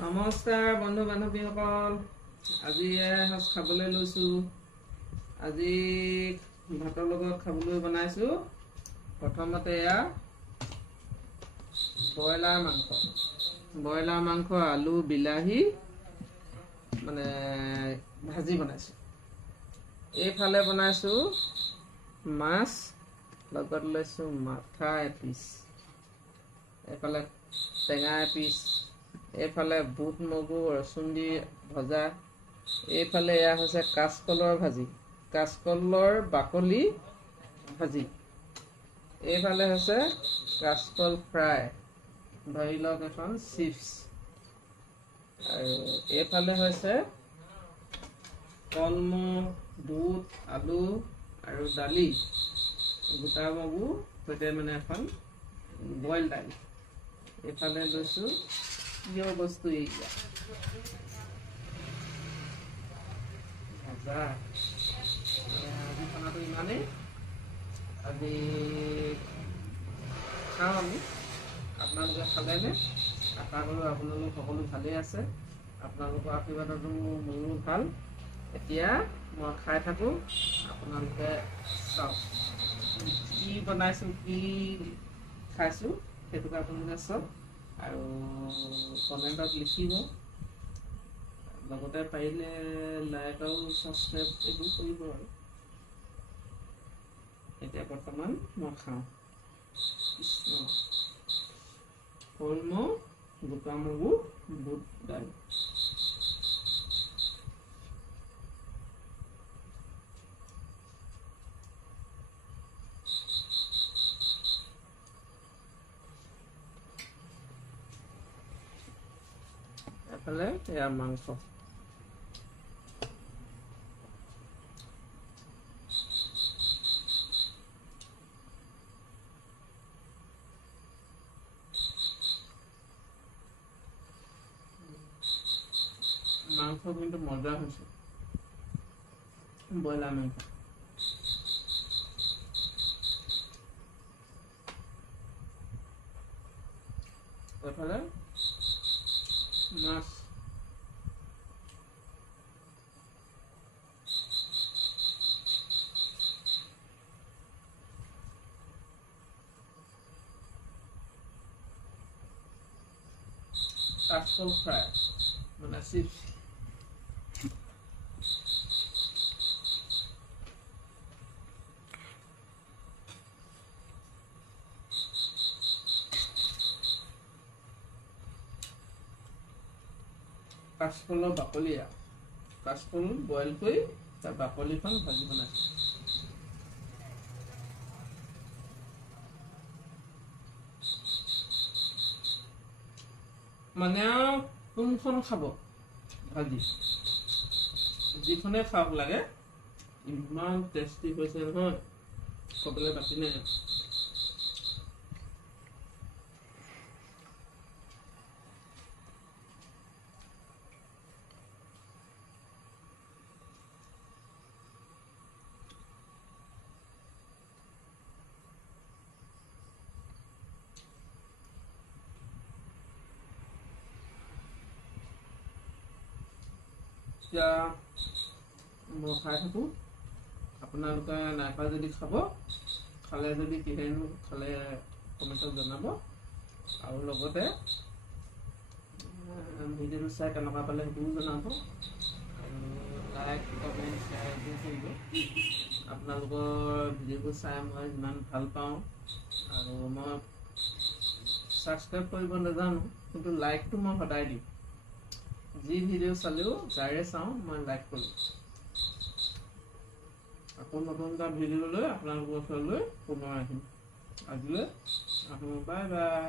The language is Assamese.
নমস্কাৰ বন্ধু বান্ধৱীসকল, আজি এসাঁজ খাবলৈ লৈছোঁ। আজি ভাতৰ লগত খাবলৈ বনাইছোঁ। প্ৰথমতে এয়া ব্ৰইলাৰ মাংস আলু বিলাহী মানে ভাজি বনাইছোঁ। এইফালে বনাইছোঁ মাছ, লগত লৈছোঁ মাথা এপিচ, এইফালে টেঙা এপিচ, এইফালে বুট মগু ৰচুন দি ভজা, এইফালে এয়া হৈছে কাচকলৰ ভাজি, কাচকলৰ বাকলি ভাজি, এইফালে হৈছে কাচকল ফ্ৰাই, ধৰি লওক এখন চিপছ, আৰু এইফালে হৈছে কলমৌ বুট আলু আৰু দালি, গোটা মগু সৈতে মানে এখন বইল দালি। এইফালে লৈছোঁ প্ৰিয় বস্তু এইয়া ভজা। আজি খানাটো ইমানেই। আজি খাওঁ আমি, আপোনালোকে খালেনে? আশা কৰোঁ আপোনালোক সকলো ভালেই আছে। আপোনালোকৰ আশীৰ্বাদতো মোৰো ভাল। এতিয়া মই খাই থাকোঁ, আপোনালোকে চাওক কি বনাইছোঁ, কি খাইছোঁ, সেইটোকে আপোনালোকে চাওক আৰু কমেণ্টত লিখিব। লগতে পাৰিলে লাইক আৰু ছাবস্ক্ৰাইব এইবোৰ কৰিব। আৰু এতিয়া বৰ্তমান মই খাওঁ কৃষ্ণ কলমৌ গোটা মগু বুট দালি। এফালে এয়া মাংস। মাংস কিন্তু মজা হৈছে, ব্ৰইলাৰ মাংস। এফালে মাছ, কাচকল ফ্ৰাই মানে চিপছ। কাচকলৰ বাকলি, কাচকল বইল কৰি তাৰ বাকলিখন ভাজি বনাইছোঁ। মানে কোনখন খাব ভাজি, যিখনে খাওক লাগে, ইমান টেষ্টি হৈছে নহয়, ক'বলৈ বাকী নাই। এতিয়া মই খাই থাকোঁ, আপোনালোকে নাইখোৱা যদি খাব, খালে যদি কিহেনো খালে কমেণ্টত জনাব, আৰু লগতে ভিডিঅ'টো চাই কেনেকুৱা পালে সেইটোও জনাব, আৰু লাইক কমেণ্ট শ্বেয়াৰ এইবোৰ কৰিব। আপোনালোকৰ ভিডিঅ'বোৰ চাই মই ইমান ভাল পাওঁ, আৰু মই ছাবস্ক্ৰাইব কৰিব নাজানো, কিন্তু লাইকটো মই সদায় দিম। যি ভিডিঅ' চালেও যাৰে চাওঁ মই লাইক কৰোঁ। আকৌ নতুন এটা ভিডিঅ' লৈ আপোনালোকৰ ওচৰলৈ পুনৰ আহিম। আজিলৈ আহোঁ, বাই বাই।